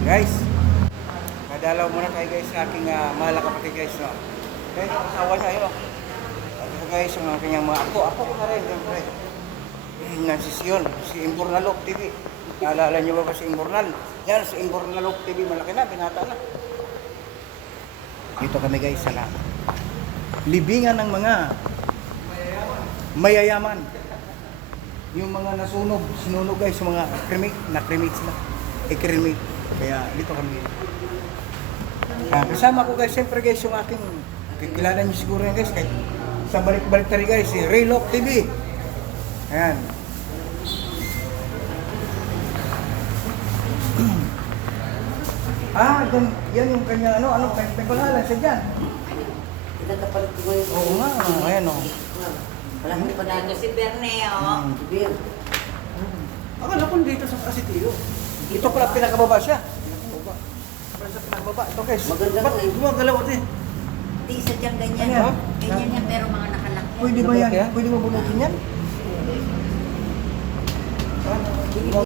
Guys, madalaw muna tayo guys sa aking uh, mahal kapatid guys. No? Ang asawa yun. Ito guys, ang kanyang mga apo. Apo ko na rin, siyempre. Nansisyon, si Imbornalok TV. Naalala niyo ba ba si Imbornal? Yan, si Imbornalok TV, malaki na, binata na. Dito kami guys sa libingan ng mga mayayaman. Yung mga nasunog, sinunog guys, yung mga cremate, na-cremate sila. I-cremate. Kaya dito kami. Ah, kasama ko guys, siyempre guys, yung aking, kilala niyo siguro yan guys, kahit sa balik-balik tari guys, si Raylok TV. Ayan. ah, yan, yan yung kanya, ano, ano, kanya may pangalan siya dyan. Nagkapalit ko ngayon. Oo nga, ayan o. Wala hindi pa si Berne, oh. Hmm. Akala ko dito sa Kasitiyo. Ito pala pinakababa siya. Pinakababa. Pala sa pinakababa. Ito guys. Maganda Ba't eh. gumagalaw ate? Di isa dyan ganyan. Ano yan? Ganyan yan, pero mga nakalaki. Pwede ba yan? Pwede mo bunutin yan?